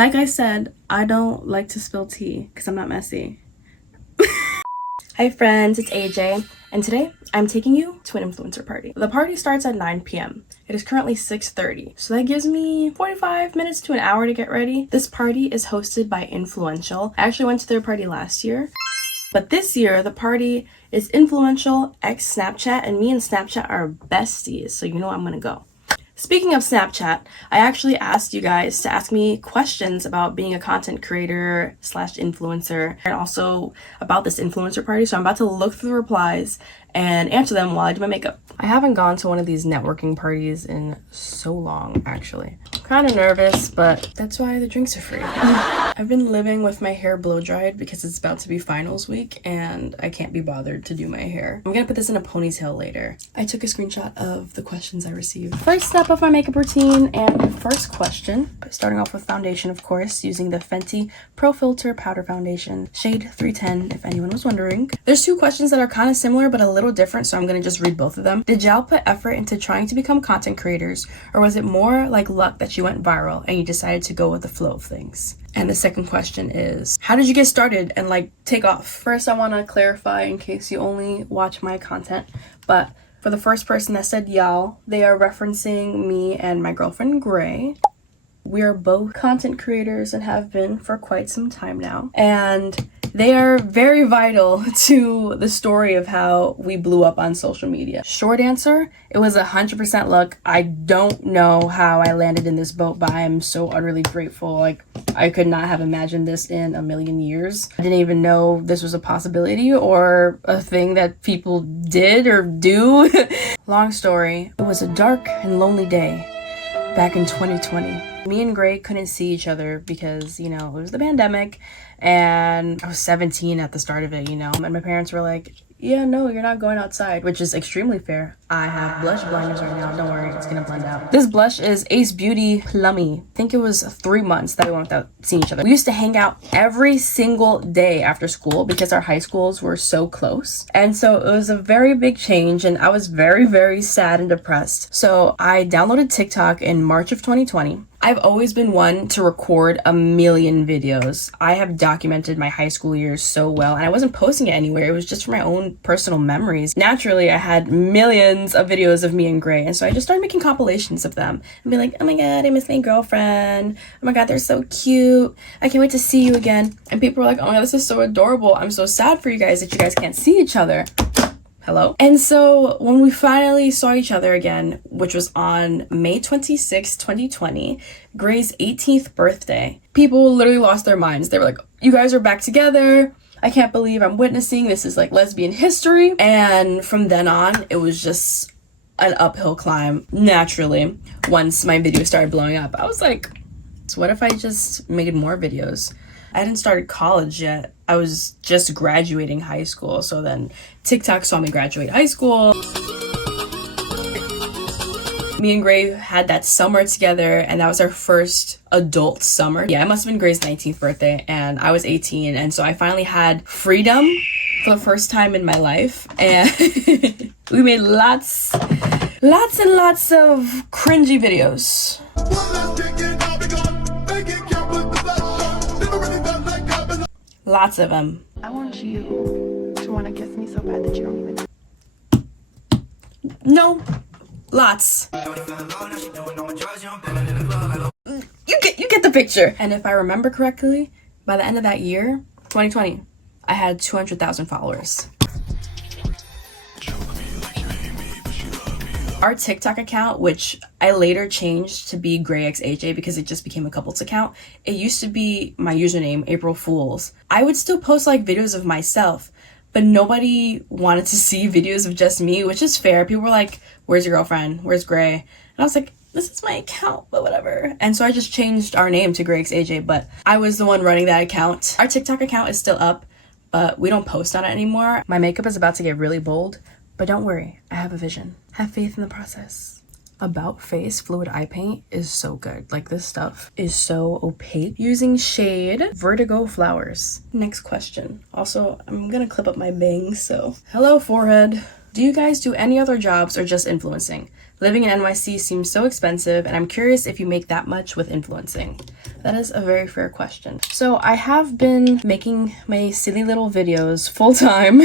Like I said, I don't like to spill tea because I'm not messy. Hi friends, it's AJ, and today I'm taking you to an influencer party. The party starts at 9 p.m. It is currently 6:30, so that gives me 45 minutes to an hour to get ready. This party is hosted by Influential. I actually went to their party last year, but this year the party is Influential x Snapchat, and me and Snapchat are besties, so you know I'm gonna go. Speaking of Snapchat, I actually asked you guys to ask me questions about being a content creator / influencer, and also about this influencer party. So I'm about to look through the replies and answer them while I do my makeup. I haven't gone to one of these networking parties in so long, actually. I'm kind of nervous, but that's why the drinks are free. I've been living with my hair blow dried because it's about to be finals week and I can't be bothered to do my hair. I'm gonna put this in a ponytail later. I took a screenshot of the questions I received. First step of my makeup routine, and first question, starting off with foundation, of course, using the Fenty Pro Filter Powder Foundation, shade 310, if anyone was wondering. There's two questions that are kind of similar but a little different, so I'm gonna just read both of them. Did y'all put effort into trying to become content creators, or was it more like luck that you went viral and you decided to go with the flow of things? And the second question is, how did you get started and take off? First, I want to clarify in case you only watch my content, but for the first person that said y'all, they are referencing me and my girlfriend Gray. We are both content creators and have been for quite some time now, and they are very vital to the story of how we blew up on social media. Short answer, it was 100% luck. I don't know how I landed in this boat, but I am so utterly grateful. I could not have imagined this in a million years. I didn't even know this was a possibility or a thing that people did or do. Long story, it was a dark and lonely day back in 2020. Me and Gray couldn't see each other because, it was the pandemic, and I was 17 at the start of it, and my parents were like, yeah, no, you're not going outside, which is extremely fair. I have blush blinders right now. Don't worry, it's gonna blend out. This blush is Ace Beauty Plummy. I think it was 3 months that we went without seeing each other. We used to hang out every single day after school because our high schools were so close. And so it was a very big change, and I was very, very sad and depressed. So I downloaded TikTok in March of 2020. I've always been one to record a million videos. I have documented my high school years so well, and I wasn't posting it anywhere. It was just for my own personal memories. Naturally, I had millions of videos of me and Gray, and so I just started making compilations of them and be like, oh my god, I miss my girlfriend. Oh my god, they're so cute. I can't wait to see you again. And people were like, oh my god, this is so adorable. I'm so sad for you guys that you guys can't see each other. Hello? And so when we finally saw each other again, which was on May 26, 2020, Gray's 18th birthday, people literally lost their minds. They were like, you guys are back together. I can't believe I'm witnessing. This is lesbian history. And from then on, it was just an uphill climb. Naturally, once my video started blowing up, I was like, so what if I just made more videos? I hadn't started college yet. I was just graduating high school. So then TikTok saw me graduate high school. Me and Gray had that summer together, and that was our first adult summer. Yeah, it must have been Gray's 19th birthday, and I was 18. And so I finally had freedom for the first time in my life. And we made lots and lots of cringy videos. Lots of them. I want you to want to kiss me so bad that you don't even... No. Lots. You get the picture. And if I remember correctly, by the end of that year, 2020, I had 200,000 followers. Our TikTok account, which I later changed to be GrayXAJ because it just became a couples account, it used to be my username, April Fools. I would still post videos of myself, but nobody wanted to see videos of just me, which is fair. People were like, where's your girlfriend? Where's Gray? And I was like, this is my account, but whatever. And so I just changed our name to GrayXAJ, but I was the one running that account. Our TikTok account is still up, but we don't post on it anymore. My makeup is about to get really bold, but don't worry, I have a vision. Have faith in the process. About Face Fluid Eye Paint is so good. This stuff is so opaque. Using shade Vertigo Flowers. Next question. Also, I'm gonna clip up my bangs, so. Hello, forehead. Do you guys do any other jobs or just influencing? Living in NYC seems so expensive, and I'm curious if you make that much with influencing. That is a very fair question. So I have been making my silly little videos full time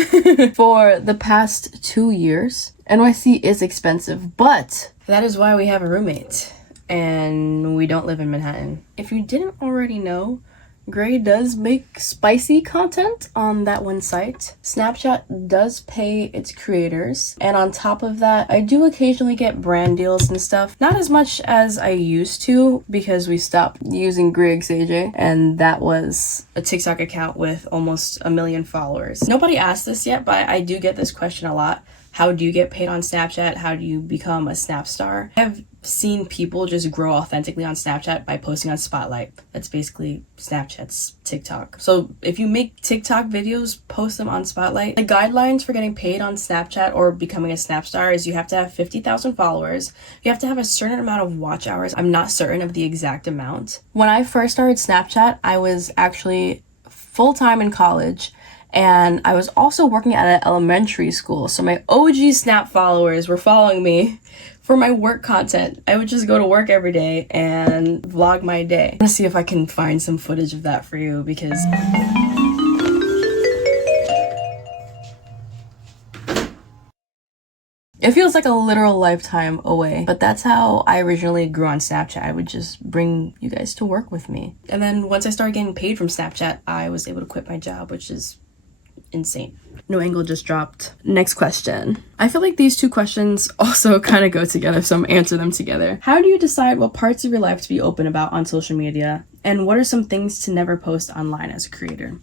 for the past 2 years. NYC is expensive, but that is why we have a roommate and we don't live in Manhattan. If you didn't already know, Gray does make spicy content on that one site. Snapchat does pay its creators. And on top of that, I do occasionally get brand deals and stuff. Not as much as I used to because we stopped using 𝤣.𝥧, and that was a TikTok account with almost 1 million followers. Nobody asked this yet, but I do get this question a lot. How do you get paid on Snapchat? How do you become a Snap star? I've seen people just grow authentically on Snapchat by posting on Spotlight. That's basically Snapchat's TikTok. So if you make TikTok videos, post them on Spotlight. The guidelines for getting paid on Snapchat or becoming a Snap star is you have to have 50,000 followers. You have to have a certain amount of watch hours. I'm not certain of the exact amount. When I first started Snapchat, I was actually full-time in college. And I was also working at an elementary school. So my OG Snap followers were following me for my work content. I would just go to work every day and vlog my day. Let's see if I can find some footage of that for you because it feels like a literal lifetime away, but that's how I originally grew on Snapchat. I would just bring you guys to work with me. And then once I started getting paid from Snapchat, I was able to quit my job, which is insane. No angle just dropped. Next question. I feel like these two questions also kind of go together, so I'm gonna answer them together. How do you decide what parts of your life to be open about on social media? And what are some things to never post online as a creator?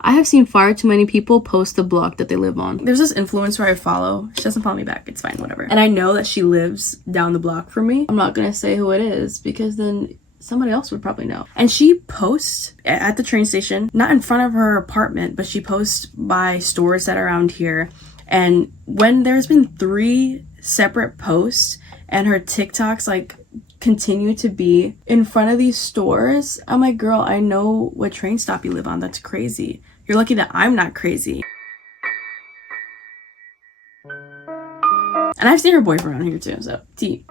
I have seen far too many people post the block that they live on. There's this influencer I follow. She doesn't follow me back. It's fine, whatever. And I know that she lives down the block from me. I'm not gonna say who it is because then somebody else would probably know. And she posts at the train station, not in front of her apartment, but she posts by stores that are around here. And when there's been 3 separate posts and her TikToks like continue to be in front of these stores, I'm like, girl, I know what train stop you live on. That's crazy. You're lucky that I'm not crazy. And I've seen her boyfriend around here too, so T.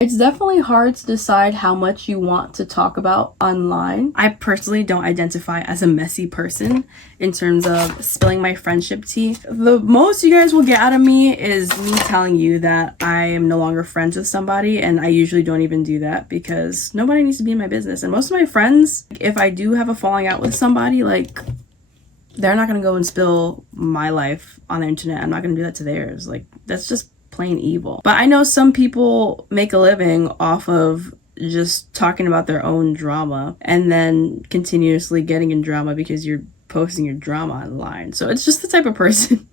It's definitely hard to decide how much you want to talk about online. I personally don't identify as a messy person in terms of spilling my friendship tea. The most you guys will get out of me is me telling you that I am no longer friends with somebody, and I usually don't even do that because nobody needs to be in my business. And most of my friends, if I do have a falling out with somebody, like, they're not gonna go and spill my life on the internet. I'm not gonna do that to theirs. Like, that's just plain evil. But I know some people make a living off of just talking about their own drama and then continuously getting in drama because you're posting your drama online. So it's just the type of person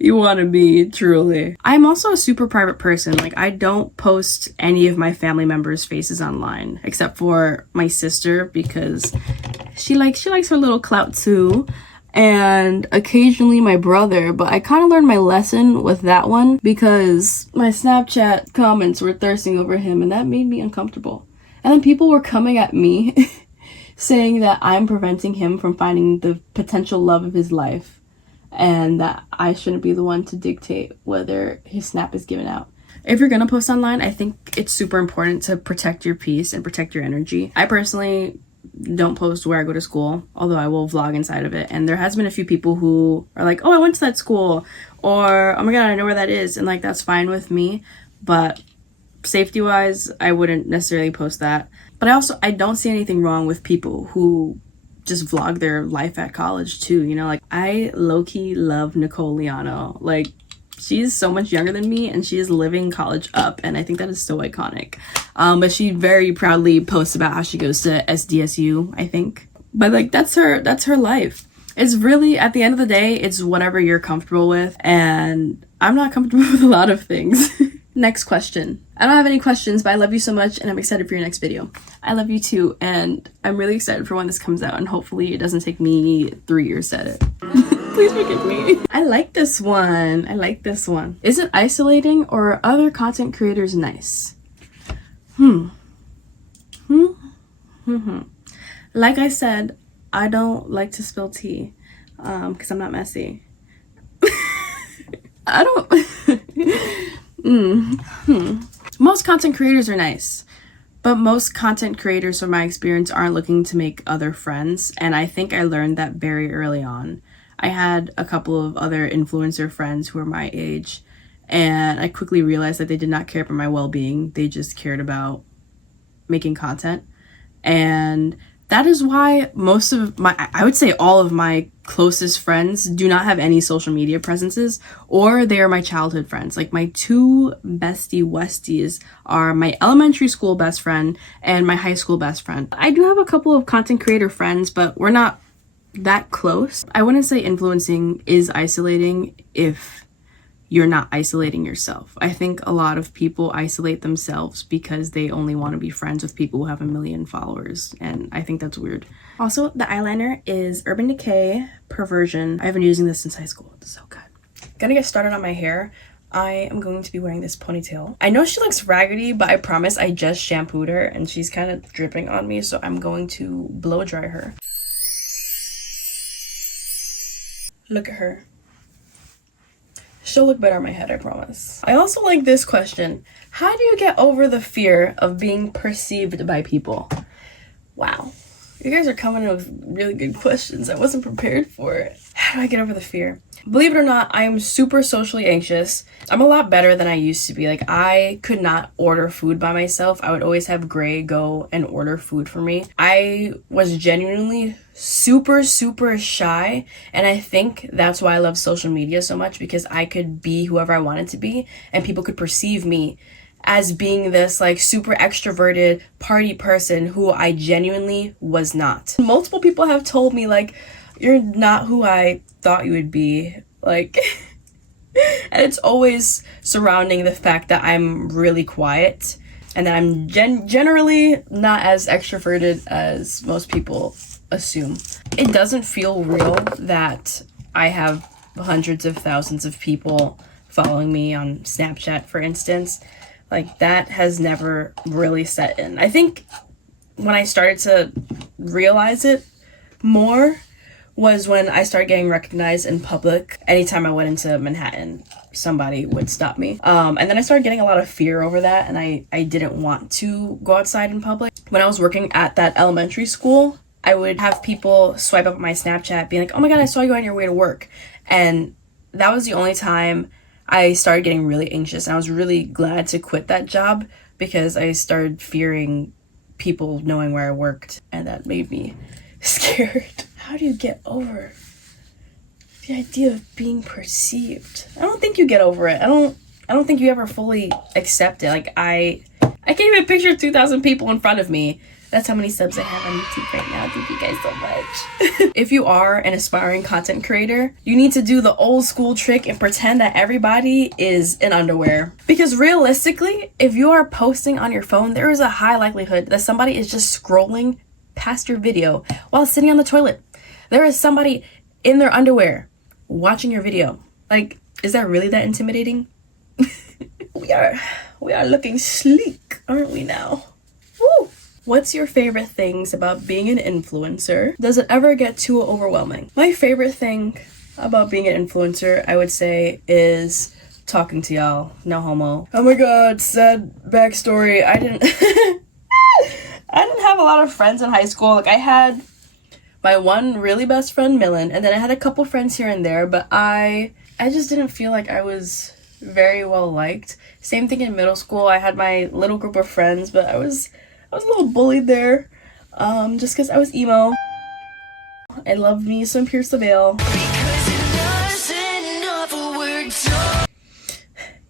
you want to be, truly. I'm also a super private person. Like, I don't post any of my family members' faces online except for my sister because she likes her little clout too. And occasionally my brother, but I kind of learned my lesson with that one because my Snapchat comments were thirsting over him and that made me uncomfortable. And then people were coming at me saying that I'm preventing him from finding the potential love of his life and that I shouldn't be the one to dictate whether his Snap is given out. If you're gonna post online, I think it's super important to protect your peace and protect your energy. I personally don't post where I go to school, although I will vlog inside of it. And there has been a few people who are like, oh, I went to that school, or oh my god, I know where that is, and like, that's fine with me. But safety wise, I wouldn't necessarily post that. But I don't see anything wrong with people who just vlog their life at college too, you know. Like, I low-key love Nicole Leano. Like, she's so much younger than me and she is living college up, and I think that is so iconic. But she very proudly posts about how she goes to SDSU, I think. But like, that's her life. It's really, at the end of the day, it's whatever you're comfortable with, and I'm not comfortable with a lot of things. Next question. I don't have any questions, but I love you so much and I'm excited for your next video. I love you too, and I'm really excited for when this comes out, and hopefully it doesn't take me 3 years to edit. Please forgive me. I like this one. Is it isolating or are other content creators nice? Like I said, I don't like to spill tea because I'm not messy. I don't... Most content creators are nice. But most content creators, from my experience, aren't looking to make other friends, and I think I learned that very early on. I had a couple of other influencer friends who were my age, and I quickly realized that they did not care for my well-being. They just cared about making content. And that is why most of I would say all of my closest friends do not have any social media presences, or they are my childhood friends. Like, my two bestie westies are my elementary school best friend and my high school best friend. I do have a couple of content creator friends, but we're not that close. I wouldn't say influencing is isolating if you're not isolating yourself. I think a lot of people isolate themselves because they only want to be friends with people who have 1 million followers, and I think that's weird. Also, the eyeliner is Urban Decay Perversion. I've been using this since high school. It's so good. Gonna get started on my hair. I am going to be wearing this ponytail. I know she looks raggedy, but I promise I just shampooed her and she's kind of dripping on me, so I'm going to blow dry her. Look at her. She'll look better on my head, I promise. I also like this question. How do you get over the fear of being perceived by people? Wow. You guys are coming in with really good questions. I wasn't prepared for it. How do I get over the fear? Believe it or not, I am super socially anxious. I'm a lot better than I used to be. Like, I could not order food by myself. I would always have Gray go and order food for me. I was genuinely super shy, and I think that's why I love social media so much, because I could be whoever I wanted to be and people could perceive me as being this like super extroverted party person who I genuinely was not. Multiple people have told me, like, you're not who I thought you would be, like and it's always surrounding the fact that I'm really quiet and that I'm generally not as extroverted as most people assume. It doesn't feel real that I have hundreds of thousands of people following me on Snapchat, for instance. Like, that has never really set in. I think when I started to realize it more was when I started getting recognized in public. Anytime I went into Manhattan, somebody would stop me. And then I started getting a lot of fear over that, and I didn't want to go outside in public. When I was working at that elementary school, I would have people swipe up my Snapchat being like, oh my god, I saw you on your way to work. And that was the only time I started getting really anxious, and I was really glad to quit that job because I started fearing people knowing where I worked, and that made me scared. How do you get over the idea of being perceived? I don't think you get over it. I don't think you ever fully accept it. Like, I can't even picture 2,000 people in front of me. That's how many subs I have on YouTube right now. Thank you guys so much. If you are an aspiring content creator, you need to do the old school trick and pretend that everybody is in underwear. Because realistically, if you are posting on your phone, there is a high likelihood that somebody is just scrolling past your video while sitting on the toilet. There is somebody in their underwear watching your video. Like, is that really that intimidating? We are looking sleek, aren't we now? Woo! What's your favorite things about being an influencer? Does it ever get too overwhelming? My favorite thing about being an influencer, I would say, is talking to y'all. No homo. Oh my god, sad backstory. I didn't have a lot of friends in high school. Like, I had my one really best friend, Millen, and then I had a couple friends here and there, but I just didn't feel like I was very well liked. Same thing in middle school. I had my little group of friends, but I was a little bullied there, just because I was emo. I love me some Pierce the Veil.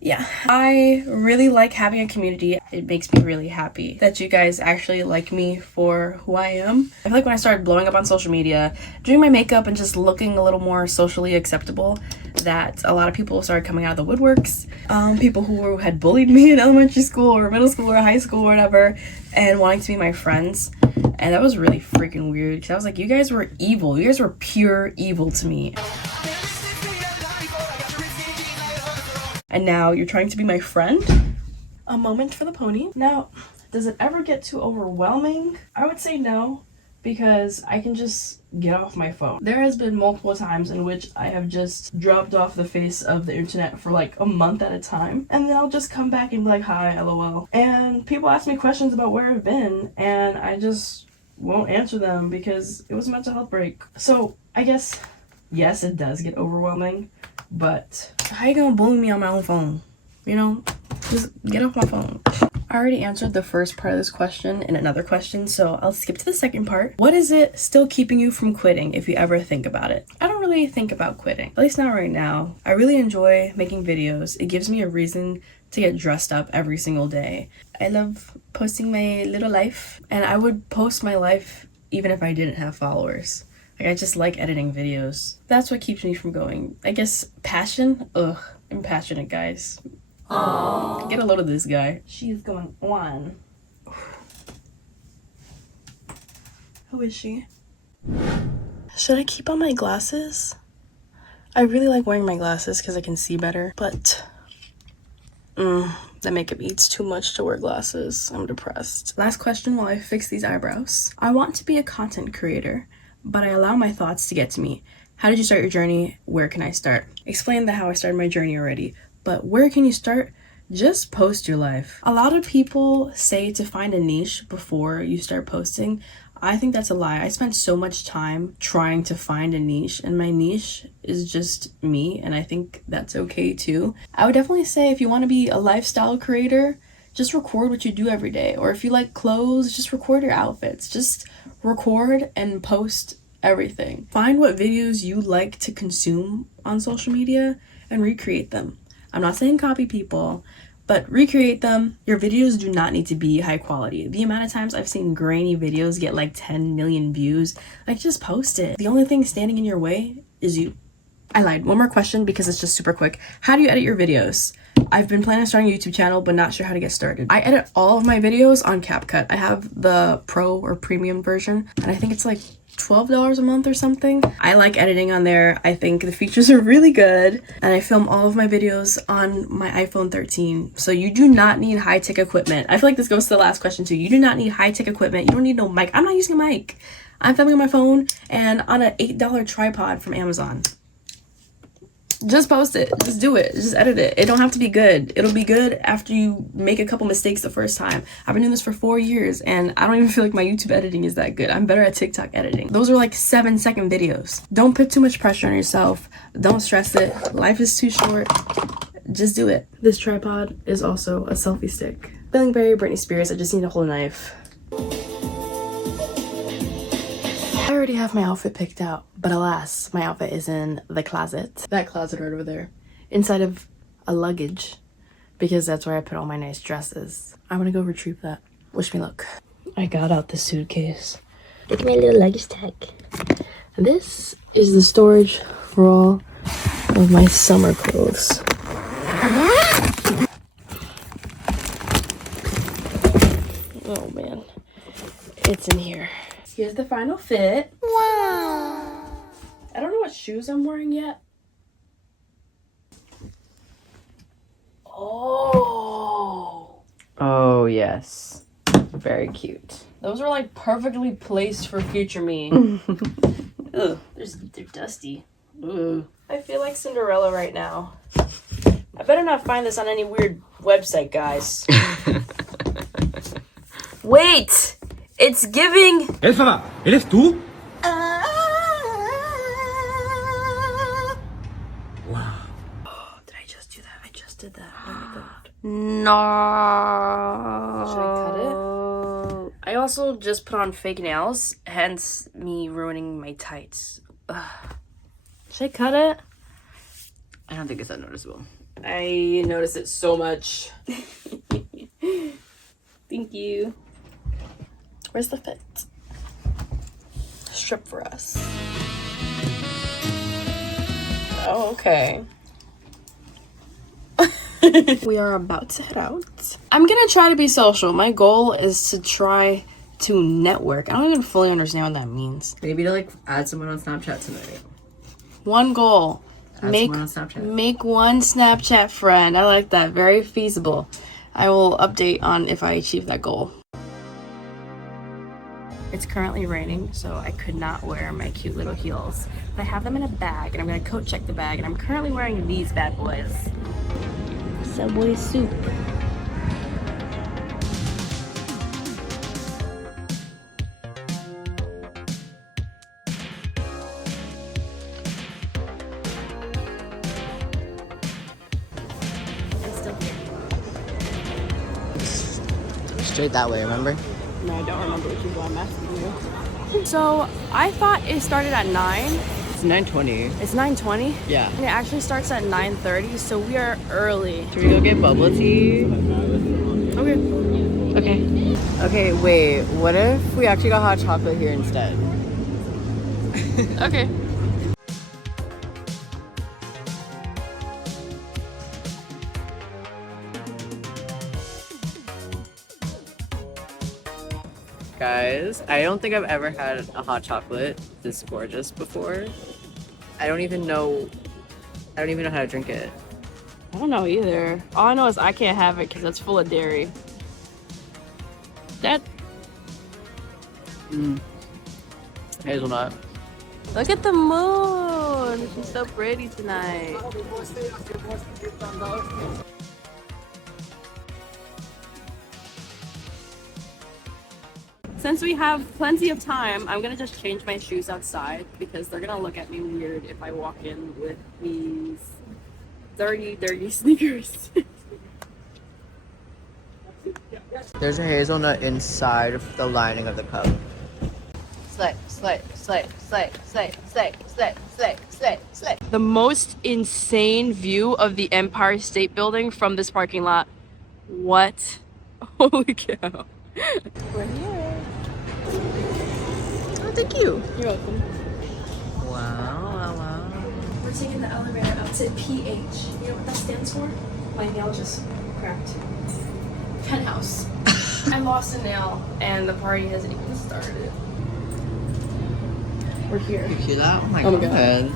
Yeah, I really like having a community. It makes me really happy that you guys actually like me for who I am. I feel like when I started blowing up on social media, doing my makeup and just looking a little more socially acceptable, that a lot of people started coming out of the woodworks. People who had bullied me in elementary school or middle school or high school or whatever, and wanting to be my friends. And that was really freaking weird, because I was like, you guys were evil. You guys were pure evil to me. And now you're trying to be my friend? A moment for the pony. Now, does it ever get too overwhelming? I would say no, because I can just get off my phone. There has been multiple times in which I have just dropped off the face of the internet for like a month at a time, and then I'll just come back and be like, hi, lol. And people ask me questions about where I've been, and I just won't answer them because it was a mental health break. So I guess, yes, it does get overwhelming, but how you gonna bully me on my own phone? You know, just get off my phone. I already answered the first part of this question in another question, so I'll skip to the second part. What is it still keeping you from quitting if you ever think about it? I don't really think about quitting, at least not right now. I really enjoy making videos. It gives me a reason to get dressed up every single day. I love posting my little life, and I would post my life even if I didn't have followers. Like, I just like editing videos. That's what keeps me from going. I guess passion? Ugh, I'm passionate, guys. Aww. Get a load of this guy. She's going on. Who is she? Should I keep on my glasses? I really like wearing my glasses because I can see better, but that makeup eats too much to wear glasses. I'm depressed. Last question while I fix these eyebrows. I want to be a content creator, but I allow my thoughts to get to me. How did you start your journey? Where can I start? Explain how I started my journey already. But where can you start? Just post your life. A lot of people say to find a niche before you start posting. I think that's a lie. I spent so much time trying to find a niche, and my niche is just me, and I think that's okay too. I would definitely say if you want to be a lifestyle creator, just record what you do every day. Or if you like clothes, just record your outfits. Just record and post everything. Find what videos you like to consume on social media and recreate them. I'm not saying copy people, but recreate them. Your videos do not need to be high quality. The amount of times I've seen grainy videos get like 10 million views, like just post it. The only thing standing in your way is you. I lied. One more question because it's just super quick. How do you edit your videos? I've been planning on starting a YouTube channel, but not sure how to get started. I edit all of my videos on CapCut. I have the pro or premium version, and I think it's like $12 a month or something. I like editing on there. I think the features are really good, and I film all of my videos on my iPhone 13. So you do not need high-tech equipment. I feel like this goes to the last question too. You do not need high-tech equipment. You don't need no mic. I'm not using a mic. I'm filming on my phone and on an $8 tripod from Amazon. Just post it. Just do it. Just edit it. It don't have to be good. It'll be good after you make a couple mistakes the first time. I've been doing this for 4 years, and I don't even feel like my YouTube editing is that good. I'm better at TikTok editing. Those are like 7-second videos. Don't put too much pressure on yourself. Don't stress it. Life is too short. Just do it. This tripod is also a selfie stick. Feeling very Britney Spears. I just need a whole knife. I already have my outfit picked out, but alas, my outfit is in the closet. That closet right over there. Inside of a luggage, because that's where I put all my nice dresses. I'm gonna go retrieve that. Wish me luck. I got out the suitcase. Look at my little luggage tag. This is the storage for all of my summer clothes. Oh man, it's in here. Here's the final fit. Wow. I don't know what shoes I'm wearing yet. Oh. Oh, yes. Very cute. Those are like perfectly placed for future me. Ugh, they're dusty. Ugh. I feel like Cinderella right now. I better not find this on any weird website, guys. Wait! It's giving... ¡Elfa! ¿Eres tú? Wow. Oh, did I just do that? I just did that. Oh my god. No. Should I cut it? I also just put on fake nails, hence me ruining my tights. Ugh. Should I cut it? I don't think it's that noticeable. I notice it so much. Thank you. Where's the fit? Strip for us. Oh, okay. We are about to head out. I'm gonna try to be social. My goal is to try to network. I don't even fully understand what that means. Maybe to like add someone on Snapchat tonight. One goal. Make one on Snapchat. Make one Snapchat friend. I like that. Very feasible. I will update on if I achieve that goal. It's currently raining, so I could not wear my cute little heels. But I have them in a bag, and I'm gonna coat check the bag, and I'm currently wearing these bad boys. Subway soup. I'm still here. Straight that way, remember? No, I don't remember, which is why I'm asking you. So I thought it started at 9. It's 9:20. It's 9:20? Yeah. And it actually starts at 9:30, so we are early. Should we go get bubble tea? Okay. Okay. Okay, wait. What if we actually got hot chocolate here instead? Okay. Guys, I don't think I've ever had a hot chocolate this gorgeous before. I don't even know how to drink it. I don't know either. All I know is I can't have it because it's full of dairy. That. Hazelnut. Look at the moon. She's so pretty tonight. Since we have plenty of time, I'm gonna just change my shoes outside because they're gonna look at me weird if I walk in with these dirty sneakers. There's a hazelnut inside of the lining of the cup. Slay, slay, slay, slay, slay, slay, slay, slay, slay, slay. The most insane view of the Empire State Building from this parking lot. What? Holy cow. We're here. Oh, thank you. You're welcome. Wow, wow. We're taking the elevator up to PH. You know what that stands for? My nail just cracked. Penthouse. I lost a nail and the party hasn't even started. We're here. You hear that? Oh my Oh my god.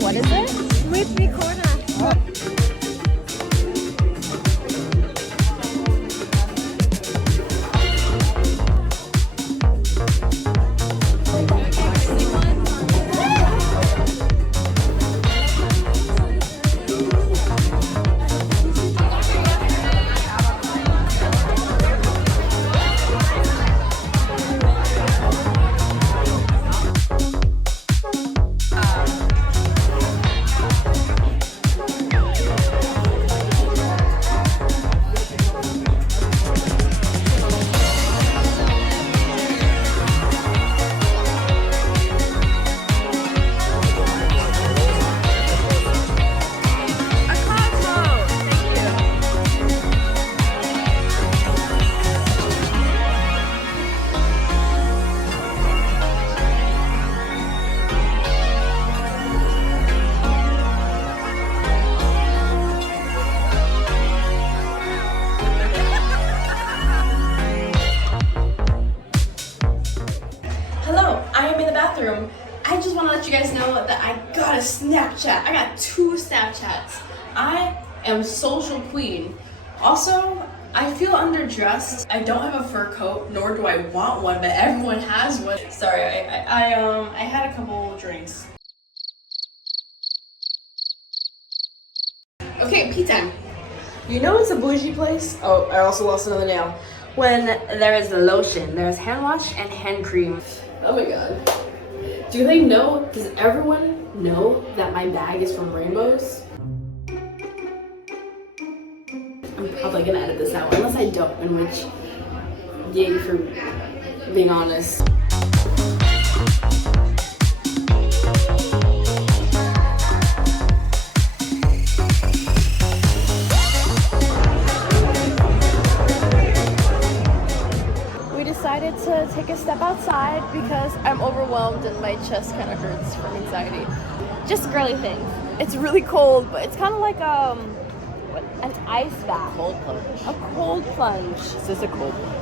What is it? Sweet recorder. I just want to let you guys know that I got a Snapchat. I got 2 Snapchats. I am social queen. Also, I feel underdressed. I don't have a fur coat, nor do I want one, but everyone has one. Sorry, I had a couple drinks. Okay, pee time. You know it's a bougie place? Oh, I also lost another nail. When there is lotion, there's hand wash and hand cream. Oh my god. Do they know, does everyone know that my bag is from Rainbows? I'm probably gonna edit this out, unless I don't, in which, yay for being honest. Decided to take a step outside because I'm overwhelmed and my chest kind of hurts from anxiety. Just girly things. It's really cold, but it's kind of like an ice bath. Cold plunge. A cold plunge. This is a cold plunge.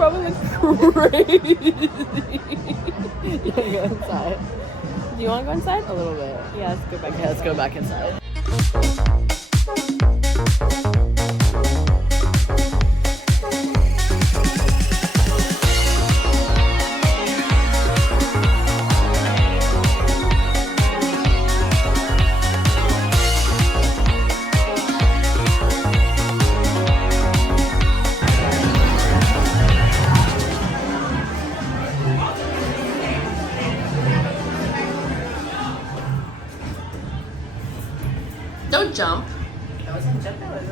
probably look crazy. You wanna go inside? Do you wanna go inside? A little bit. Yeah, let's go back. Yeah, let's go back inside. Don't jump. I wasn't jumping, I was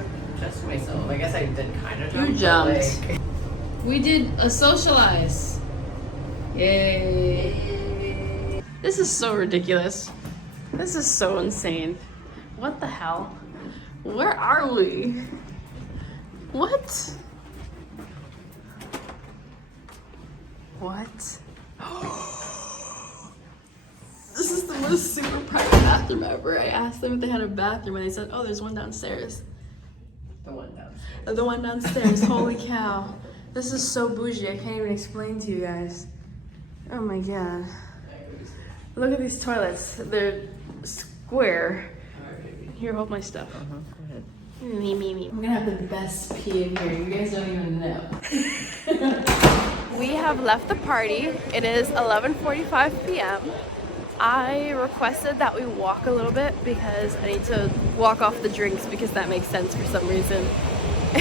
just myself. I guess I did kind of jump. You jumped. We did a socialize. Yay. This is so ridiculous. This is so insane. What the hell? Where are we? What? What? This is the most super private bathroom ever. I asked them if they had a bathroom and they said, oh, there's one downstairs. The one downstairs. The one downstairs. Holy cow. This is so bougie. I can't even explain to you guys. Oh my god. Look at these toilets. They're square. Here, hold my stuff. Go ahead. Me. I'm gonna have the best pee in here. You guys don't even know. We have left the party. It is 11:45 p.m. I requested that we walk a little bit because I need to walk off the drinks because that makes sense for some reason.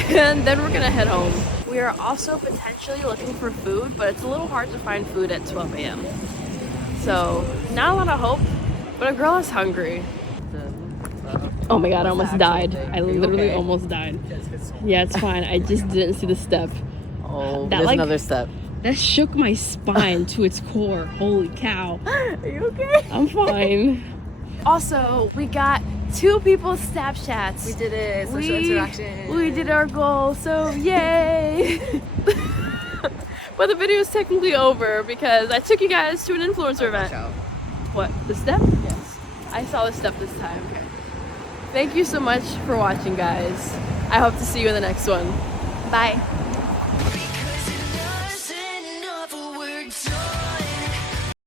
And then we're gonna head home. We are also potentially looking for food, but it's a little hard to find food at 12 a.m. So, not a lot of hope, but a girl is hungry. Oh my god, I almost died. I literally almost died. Yeah, it's fine. I just didn't see the step. Oh, That, there's like- another step. That shook my spine to its core. Holy cow. Are you okay? I'm fine. Also, we got 2 people's Snapchats. We did it. Social interaction. We did our goal, so yay! But the video is technically over because I took you guys to an influencer event. What? The step? Yes. I saw the step this time. Okay. Thank you so much for watching, guys. I hope to see you in the next one. Bye.